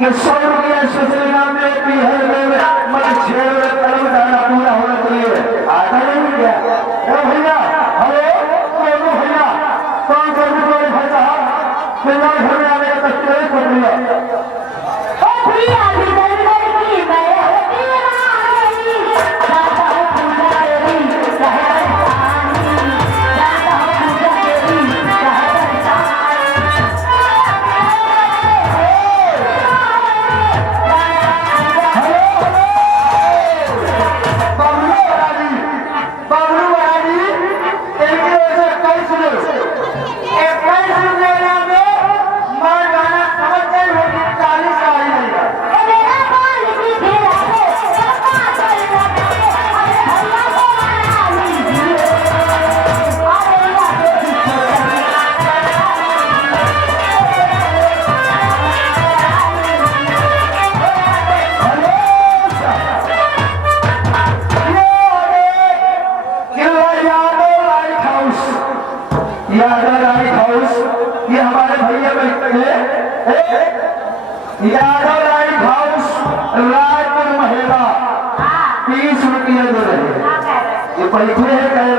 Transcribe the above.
ये 100 रुपया ससुराल में बिहार में मत छेड़ कलम जाना पूरा होना चाहिए। आता नहीं क्या भैया? हेलो भैया, 500 रुपये भाई साहब मेरा घर में आने का तस्वीर कर दिया। ये हमारे भैया यादव लाइट हाउस रायपुर महिला 30 रुपये दे रहे हैं। ये पैसे है